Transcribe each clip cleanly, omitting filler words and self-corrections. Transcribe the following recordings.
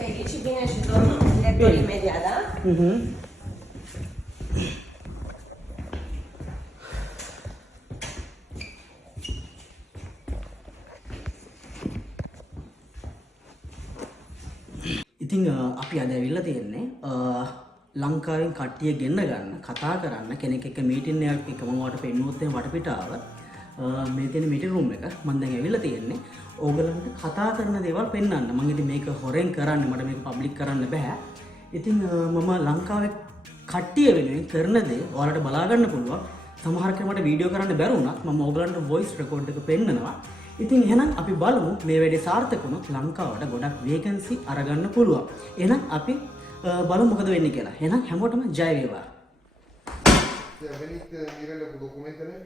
16 viene diretto immediata. ඉතින් අපි අද ඇවිල්ලා තියෙන්නේ ලංකාවෙන් කට්ටිය ගෙන්න ගන්න කතා කරන්න කෙනෙක් එක්ක මීටින් එකක් එක මම ඔයාලට පෙන්නුවොත් එහෙම වටපිටාව මේ තියෙන මීටින් රූම් එක මම දැන් ඇවිල්ලා තියෙන්නේ ඕගලන්ට කතා කරන දේවල් පෙන්වන්න. මම ඉතින් මේක හොරෙන් කරන්නේ මට මේක පබ්ලික් කරන්න බෑ. ඉතින් මම ලංකාවේ කට්ටිය වෙනුවෙන් කරන දේ ඔයාලට බලා ගන්න පුළුවන්. සමහර කෙනෙක් මට වීඩියෝ කරන්න බැරි වුණත් මම ඕගලන්ට වොයිස් රෙකෝඩ් එක පෙන්නනවා. ඉතින් එහෙනම් අපි බලමු මේ වැඩේ සාර්ථක වුණොත් ලංකාවට ගොඩක් වේකන්සි අරගන්න පුළුවන්. එහෙනම් අපි බලමු මොකද වෙන්නේ කියලා. එහෙනම් හැමෝටම ජය වේවා. Venite Mirele cu documentele?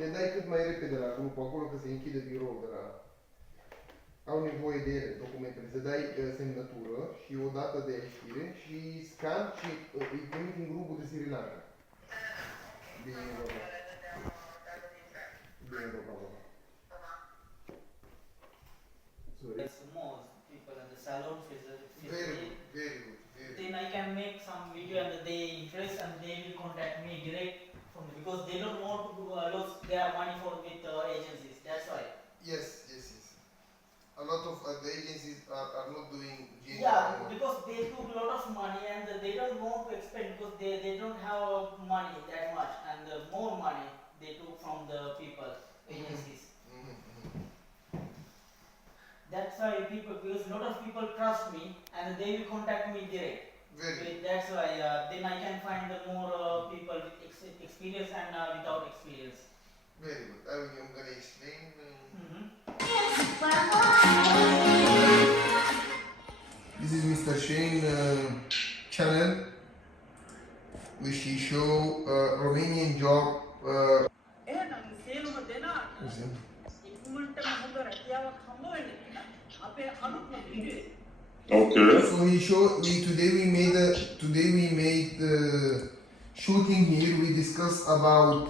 Le dai cât mai repede la grup, acolo că se închide birou de la... Au nevoie de ele, documentele. Se dai semnătură și o dată de ieșire și scan și îi trimiți în grupul de Sri Lanka. Bine, baba. Bine, baba. There's more people in the salon Very good, very good. Then I can make some video and they interest and they will contact me direct from because they don't want to lose their money for with agencies. That's why. Yes, yes, yes. A lot of the agencies are not doing genuine. Yeah, because they took a lot of money and they don't want to expend because they don't have money that much and more money they took from the people agencies. That's why people, because a lot of people trust me and they will contact me direct. Very. That's why then I can find the more people with experience and without experience. Very good. I'm going to explain. This is Mr. Shane channel, which he show Romanian job. Okay. So he showed. Today we made shooting here. We discussed about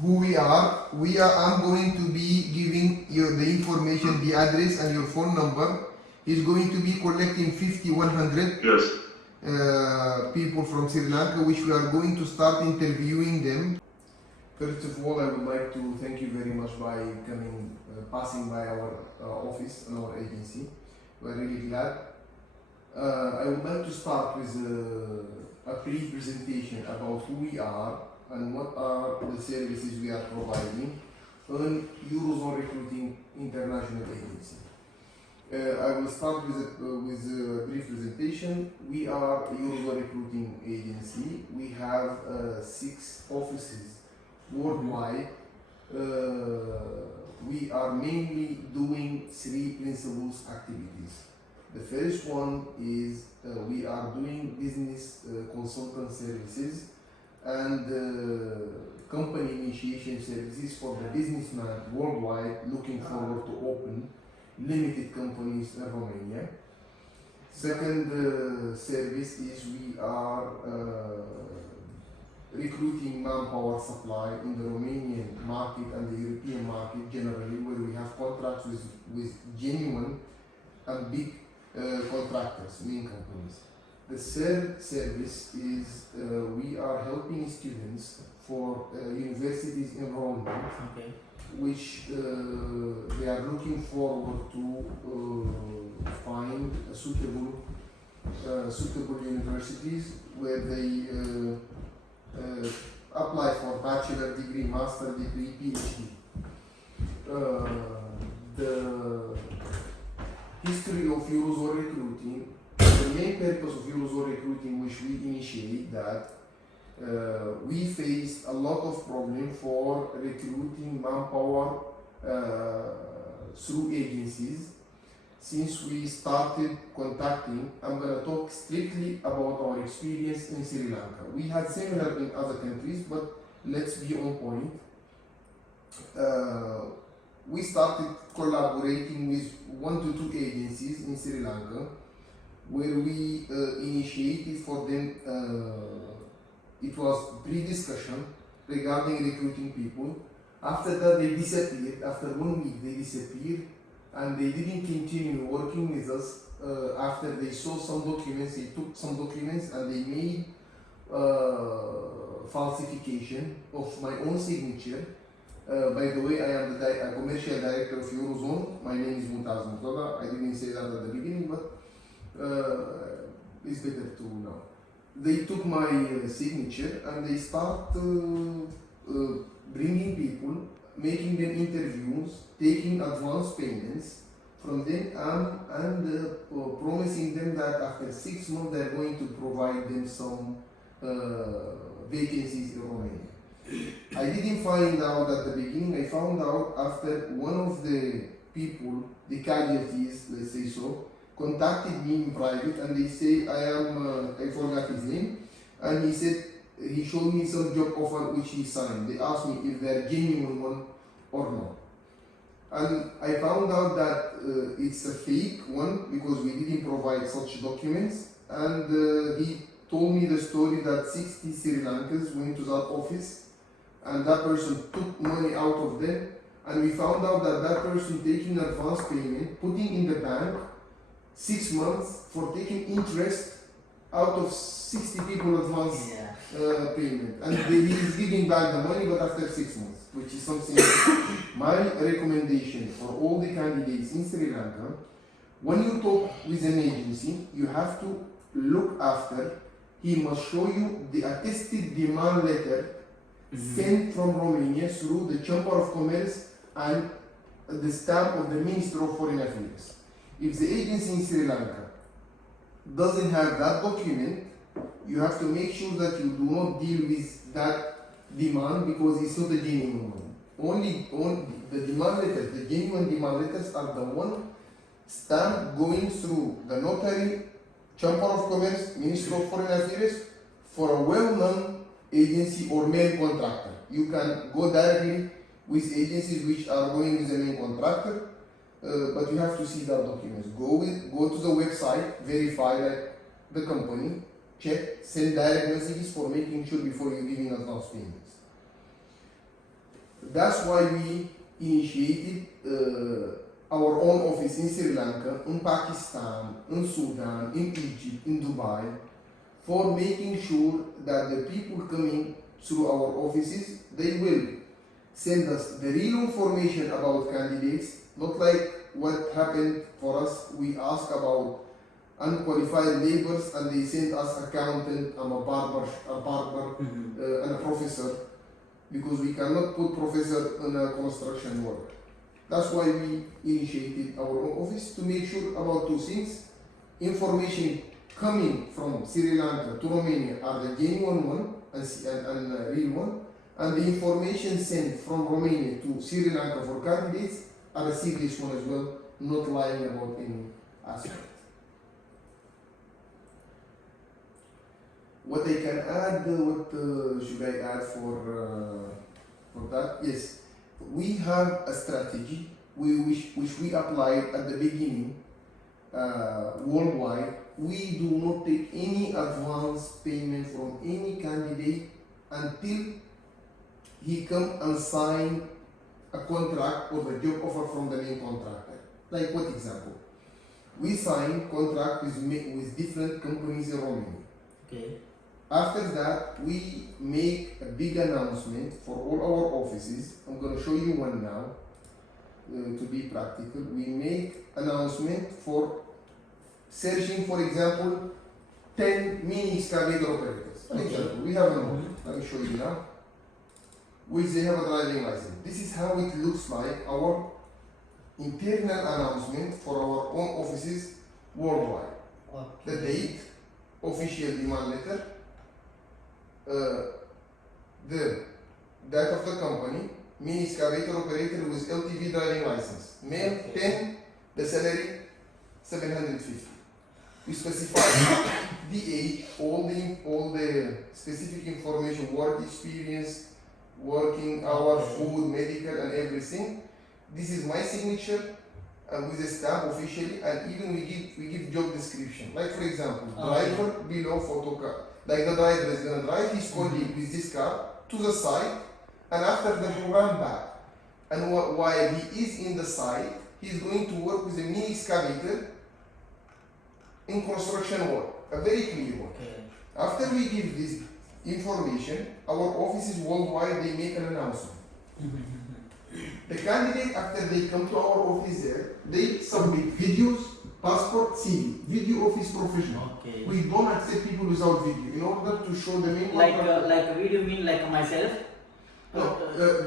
who we are. I'm going to be giving you the information, the address and your phone number. He's going to be collecting 50, 100 Yes. people from Sri Lanka, which we are going to start interviewing them. First of all, I would like to thank you very much by passing by our office and our agency. We're really glad. I would like to start with a brief presentation about who we are and what are the services we are providing on Eurozone Recruiting International Agency. I will start with a brief presentation. We are a Eurozone Recruiting Agency. We have 6 offices worldwide. We are mainly doing 3 principles activities. The first one is we are doing business consultant services and company initiation services for the businessman worldwide looking forward to open limited companies in Romania. Second service is we are recruiting manpower supply in the Romanian market and the European market generally, where we have contracts with genuine and big contractors, main companies. The third service is we are helping students for universities enrollment, which they are looking forward to find suitable universities where they apply for bachelor degree, master degree, PhD. The history of Eurozone recruiting, the main purpose of Eurozone recruiting, which we initiate, that we faced a lot of problem for recruiting manpower through agencies. Since we started contacting, I'm going to talk strictly about our experience in Sri Lanka. We had similar in other countries, but let's be on point. We started collaborating with 1 to 2 agencies in Sri Lanka, where we initiated for them, it was pre-discussion regarding recruiting people. After that they disappeared. After 1 week they disappeared and they didn't continue working with us. After they saw some documents, they took some documents and they made falsification of my own signature. By the way, I am the commercial director of Eurozone. My name is Muntaz Murtada. I didn't say that at the beginning, but it's better to know. They took my signature and they start bringing people, making them interviews, taking advance payments from them and promising them that after 6 months they are going to provide them some vacancies in Romania. I didn't find out at the beginning. I found out after one of the people, the casualties, let's say so, contacted me in private and they say I forgot his name, and he said he showed me some job offer which he signed. They asked me if they're genuine one or not. And I found out that it's a fake one because we didn't provide such documents, and he told me the story that 60 Sri Lankans went to that office and that person took money out of them, and we found out that that person taking advance payment, putting in the bank 6 months for taking interest out of 60 people advance payment, and he is giving back the money but after 6 months, which is something. My recommendation for all the candidates in Sri Lanka, when you talk with an agency, you have to look after, he must show you the attested demand letter sent from Romania through the Chamber of Commerce and the stamp of the Minister of Foreign Affairs. If the agency in Sri Lanka doesn't have that document, you have to make sure that you do not deal with that demand because it's not a genuine one. Only the demand letters, the genuine demand letters are the one stamp going through the notary, Chamber of Commerce, Minister of Foreign Affairs for a well-known agency or main contractor. You can go directly with agencies which are going with the main contractor, but you have to see that documents. Go to the website, verify that the company, check, send direct messages for making sure before you giving advance payments. That's why we initiated our own office in Sri Lanka, in Pakistan, in Sudan, in Egypt, in Dubai, for making sure that the people coming through our offices, they will send us the real information about candidates, not like what happened for us. We ask about unqualified laborers and they send us accountant, I'm a barber, and a professor, because we cannot put professor in a construction work. That's why we initiated our own office to make sure about 2 things. Information coming from Sri Lanka to Romania are the genuine one and real one, and the information sent from Romania to Sri Lanka for candidates are a serious one as well, not lying about any aspect. What I can add, what should I add for that? Yes, we have a strategy which we applied at the beginning worldwide. We do not take any advance payment from any candidate until he come and sign a contract or the job offer from the main contractor. Like what example? We sign contract with different companies in Romania. Okay. After that, we make a big announcement for all our offices. I'm going to show you one now to be practical. We make announcement for searching, for example, 10 mini excavator operators. For example, we have an office. Let me show you now. Which they have a driving license. This is how it looks like, our internal announcement for our own offices worldwide. The date, official demand letter, the date of the company, mini excavator operator with LTV driving license. Male 10, the salary 750. We specify the age, all the specific information, work experience, working hours, food, medical, and everything. This is my signature with a stamp officially, and even we give job description. Like for example, driver below photo car. Like the driver is gonna drive his colleague with this car to the site and after that he run back. And while he is in the site, he's going to work with a mini excavator in construction work, a very clear one. Okay. After we give this information, our offices worldwide, they make an announcement. The candidate, after they come to our office there, they submit videos, passport, CV, video office professional. Okay. We don't accept people without video in order to show the main Like a video mean like myself? no,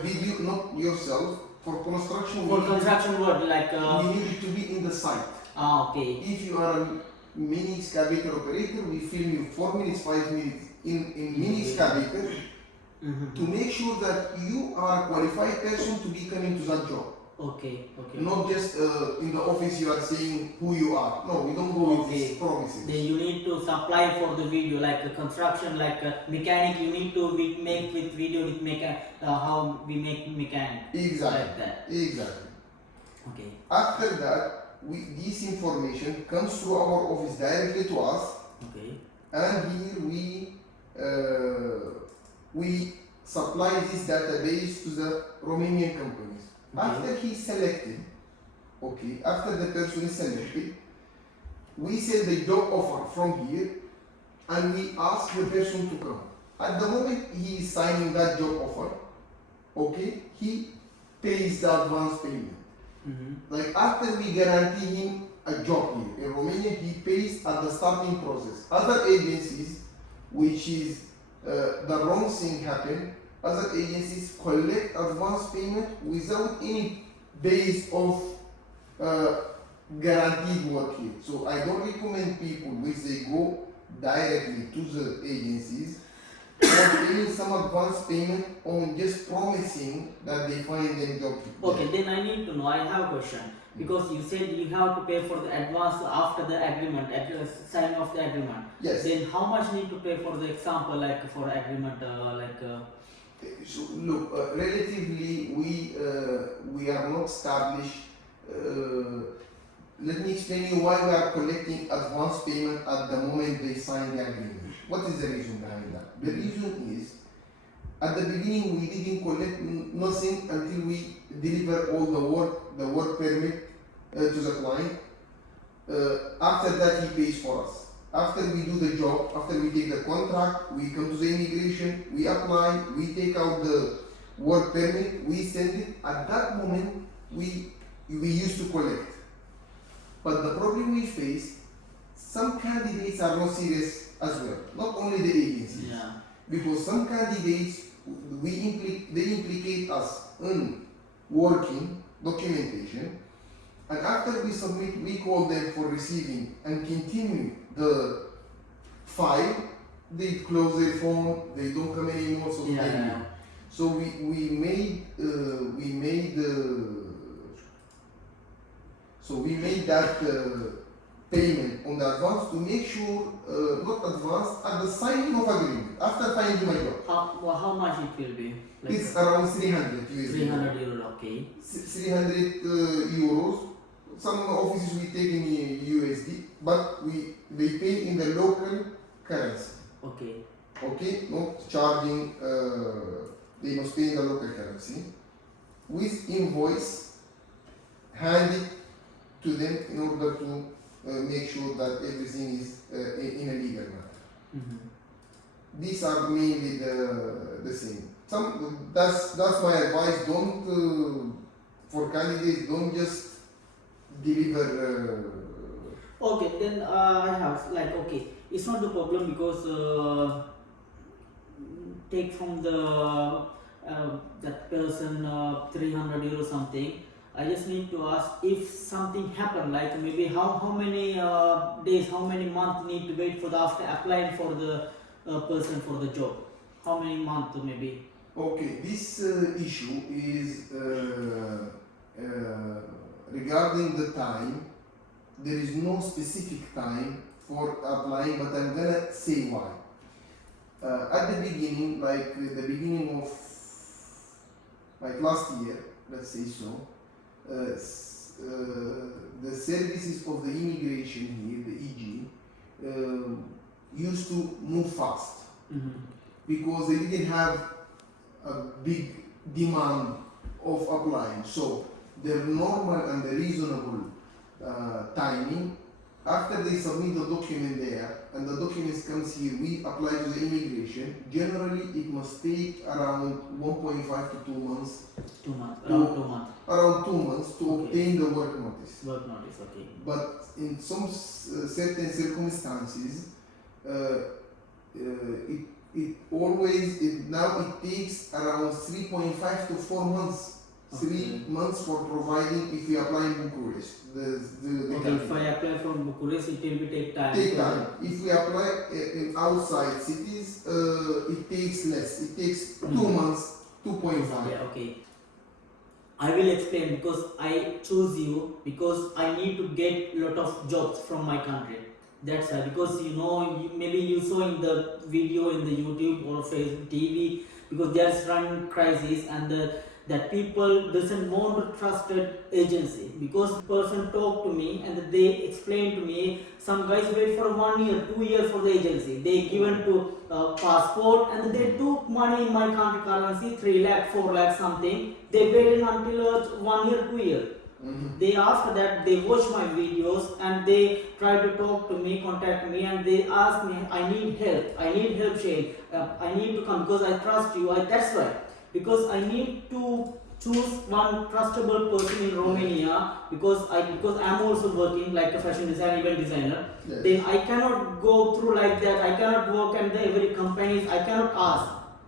video, not yourself. For construction, For construction work, like we need it to be in the site. okay. If you are a mini excavator operator, we film you 4 minutes, 5 minutes in mini excavator to make sure that you are a qualified person to be coming to that job. Okay, okay. Not just in the office you are saying who you are. No, we don't go with these promises. Then you need to supply for the video, like a construction, like a mechanic. You need to make with video with how we make mechanic. Exactly. Like that. Exactly. Okay. After that, this information comes through our office directly to us, Okay. and here we supply this database to the Romanian companies. Okay. After he's selected, okay, after the person is selected, we send the job offer from here and we ask the person to come. At the moment he is signing that job offer, okay, he pays the advance payment. Like after we guarantee him a job here in Romania, he pays at the starting process. Other agencies, which is the wrong thing happen, other agencies collect advance payment without any base of guaranteed work here. So I don't recommend people which they go directly to the agencies or paying some advance payment on just promising that they find them job. Okay, then I need to know. I have a question. Because you said you have to pay for the advance after the agreement, sign of the agreement. Yes. Then how much need to pay for the example, like for agreement, So look, relatively we are not established. Let me explain you why we are collecting advance payment at the moment they sign the agreement. What is the reason behind that? The reason is, at the beginning we didn't collect nothing until we deliver all the work permit to the client. After that he pays for us. After we do the job, after we take the contract, we come to the immigration, we apply, we take out the work permit, we send it. At that moment we used to collect. But the problem we face, some candidates are not serious as well, not only the agencies. yeah. Because some candidates, they implicate us in working documentation, and after we submit, we call them for receiving and continue the file. They close their phone, they don't come anymore. So Yeah. so we made that payment on the advance to make sure, not advance, at the signing of agreement, after finding my job. How much it will be? Like It's around 300 USD. 300 euro, okay. 300 euros. Some offices we take in USD, but they pay in the local currency. Okay. Okay, not charging. They must pay in the local currency. With invoice, hand it to them in order to make sure that everything is in a legal manner. These are mainly the same. That's my advice. Don't for candidates. Don't just deliver. Okay, then I have okay. It's not the problem because take from the that person 300 euro something. I just need to ask if something happened, like maybe how many days, how many months need to wait for the after applying for the person for the job. How many months maybe? Okay, this issue is regarding the time. There is no specific time for applying, but I'm gonna say why. At the beginning, like the beginning of last year, let's say so, the services of the immigration here, the EG, used to move fast because they didn't have a big demand of applying. So their normal and the reasonable timing, after they submit the document there and the documents comes here, we apply to the immigration. Generally, it must take around 1.5 to 2 months. 2 months, around 2 months. Around 2 months to obtain the work notice. Work notice, okay. But in some certain circumstances, now it takes around 3.5 to 4 months. 3 months for providing if we apply in Bucharest. The Okay, if I apply from Bucharest, it will take time. Take time. If we apply in outside cities, it takes less. It takes 2 months, 2.5. Yeah, okay. I will explain because I choose you because I need to get lot of jobs from my country. That's why, because maybe you saw in the video in the YouTube or Facebook TV, because there's run crisis and that people doesn't want to trusted agency, because person talk to me and they explain to me some guys wait for 1 year, 2 years for the agency. They given to passport and they took money in my country currency 3 lakh, 4 lakh something. They waited until 1 year, 2 years. They after that they watch my videos and they try to talk to me, contact me, and they ask me, I need help Shane, I need to come because I trust you. That's why, because I need to choose one trustable person in Romania, because I'm also working like a fashion designer, event designer. Yes. Then I cannot go through like that. I cannot work and every company I cannot ask.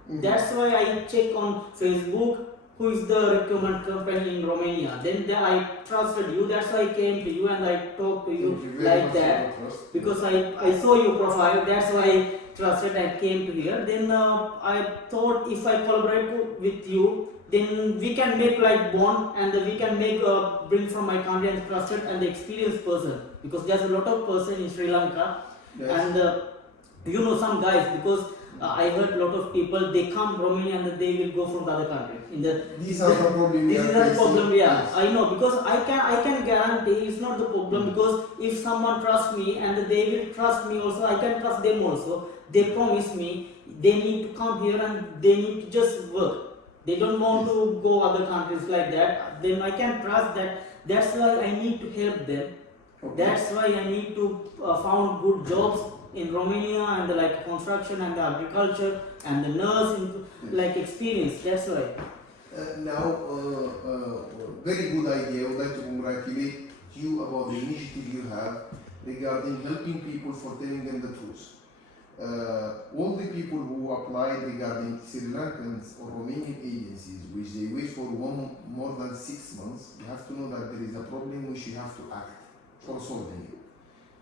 That's why I check on Facebook who is the recommend company in Romania. Then I trusted you. That's why I came to you and I talked to you like that. Because I saw your profile. That's why I trusted. I came to here. Then I thought if I collaborate with you, then we can make like bond and we can make bring from my country and trusted and the experienced person. Because there's a lot of person in Sri Lanka. Yes. And some guys, because I heard a lot of people, they come Romania and they will go from the other country. These are the problem. This is the problem, yeah. I know, because I can guarantee it's not the problem, because if someone trusts me and they will trust me also, I can trust them also. They promise me they need to come here and they need to just work. They don't want to go other countries like that. Then I can trust that. That's why I need to help them. Okay. That's why I need to found good jobs in Romania and like construction and the agriculture and the nurse like experience. That's why. Very good idea. I would like to congratulate you about the initiative you have regarding helping people for telling them the truth. All the people who applied regarding Sri Lankans or Romanian agencies, which they wait for more than 6 months, you have to know that there is a problem which you have to act for solving it.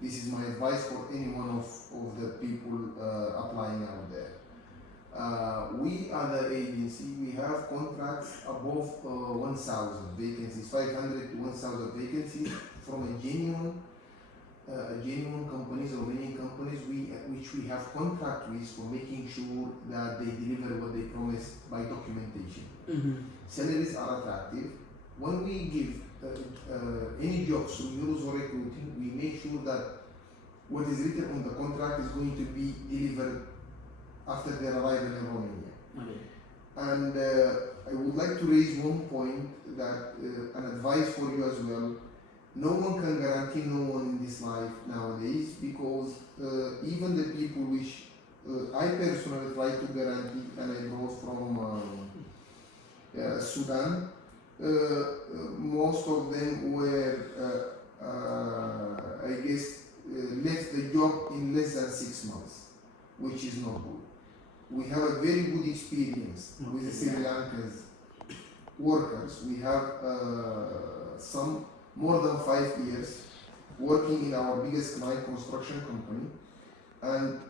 This is my advice for any one of the people applying out there. We are the agency, we have contracts above 1,000 vacancies, 500 to 1,000 vacancies from a genuine companies, Romanian companies, which we have contract with for making sure that they deliver what they promise by documentation. Salaries are attractive. When we give any jobs to Euros or recruiting, we make sure that what is written on the contract is going to be delivered after their arrival in Romania. Okay. And I would like to raise one point that an advice for you as well. No one can guarantee no one in this life nowadays, because even the people which I personally try to guarantee, and I brought from Sudan, most of them were, I guess, left the job in less than 6 months, which is not good. We have a very good experience with the Sri Lankan workers. We have some more than 5 years working in our biggest client construction company, and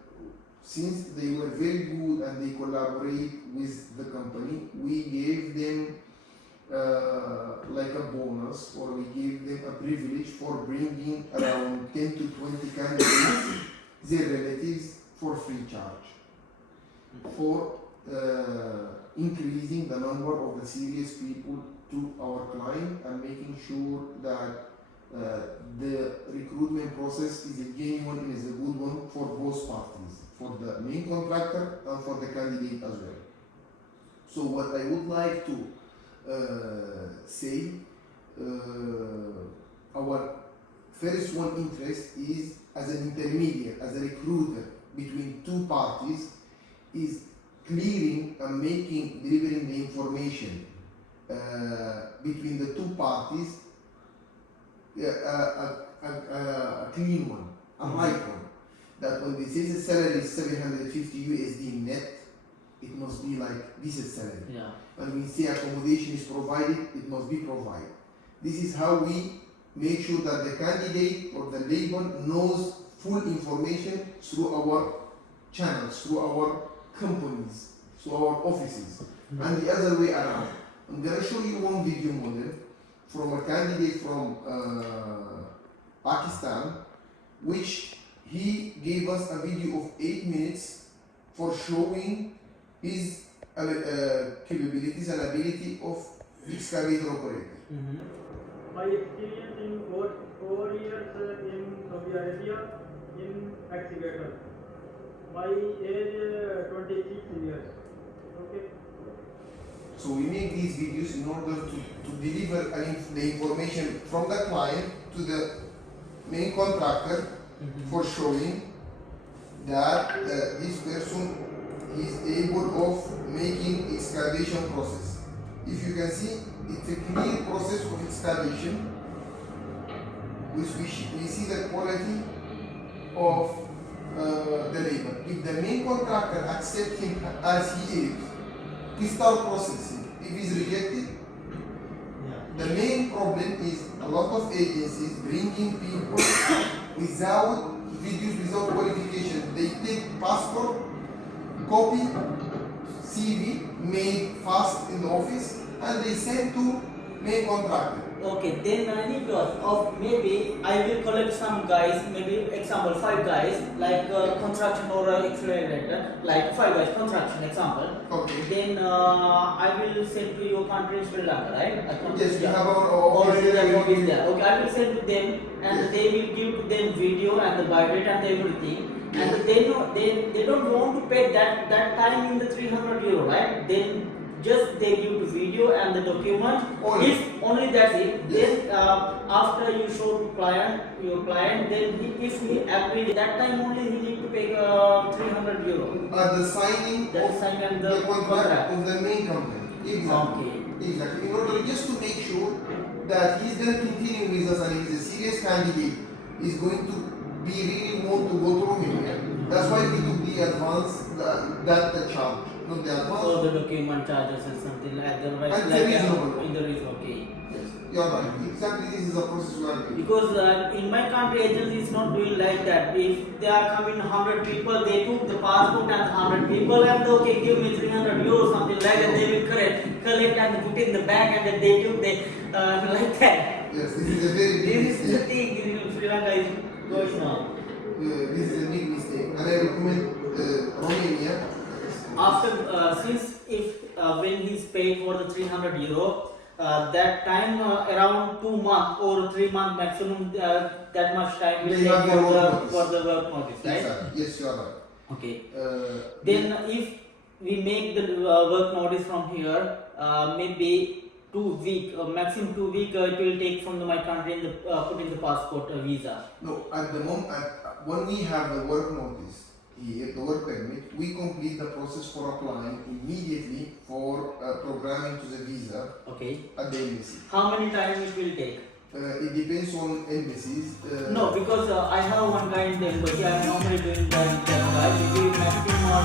since they were very good and they collaborate with the company, we gave them like a bonus, or we gave them a privilege for bringing around 10 to 20 candidates, their relatives, for free charge, for increasing the number of the serious people to our client and making sure that the recruitment process is a genuine and is a good one for both parties, for the main contractor and for the candidate as well. So what I would like to say, our first one interest is as an intermediate, as a recruiter between two parties, is clearing and delivering the information between the two parties, a clean one, a right one. That when they say the salary is 750 USD net, it must be like this is salary. Yeah. And we say accommodation is provided, it must be provided. This is how we make sure that the candidate or the labor knows full information through our channels, through our companies, through our offices, and the other way around. I'm going to show you one video model from a candidate from Pakistan, which he gave us a video of 8 minutes for showing his capabilities and ability of excavator operator. My experience in 4 years in Saudi Arabia in excavator. My age 26 years. Okay. So we make these videos in order to deliver the information from the client to the main contractor for showing that this person is able of making excavation process. If you can see, it's a clear process of excavation, which we see the quality of the labor. If the main contractor accepts him as he is, we start processing. If he's rejected, the main problem is a lot of agencies bringing people without videos, without qualification. They take passport, copy, CV made fast in the office, and they send to main contractor. Okay, then I need to ask, of maybe I will collect some guys, maybe example 5 guys, like construction or accelerator, like 5 guys, construction example. Okay. Then I will send to your country in Sri Lanka, right? Yes, we have our office office there. there. Okay, I will send to them, and Yes. they will give to them video and the biodata and everything. Yes. And they don't want to pay that time in the 300 euro, right? Then just they give the video and the document. Only. If only that's it, Yes. then after you show to your client, then if he agree, that time only he need to pay 300 euro. The signing The of sign and the the contract contract. of the main company. Exactly. Okay. Exactly. In order just to make sure that he's going to continue with us and he's a serious candidate, he's going to be really want to go to Romania. That's why we took the advance, the charge, not the advance. So the document charges and something like that, right? And Like reasonable. in the reason, okay. Yes, you're right. Exactly, this is a process we are doing. Because in my country, agency is not doing like that. If they are coming 100 people, they took the passport and 100 people and okay, give me 300 euros, something like that. They will collect and put in the bag and then they took the like that. Yes, this is a very big This is the mistake. thing in Sri Lanka is going on. This is a big mistake, and I recommend Romania. After since if when he's paid for the 300 euro, that time around 2 months or 3 months maximum, that much time will They take have their work for the work notice, right? Exactly. Yes, you are right. Okay. Then Then if we make the work notice from here, maybe 2 weeks, maximum 2 weeks, it will take from my country in the put in the passport visa. no, at the moment, when we have the work notice here, the work permit, we complete the process for applying immediately for programming to the visa Okay. at the embassy. How many time it will take? It depends on embassies. No, because I have one guy in the embassy. I am normally doing that guy. Maybe maximum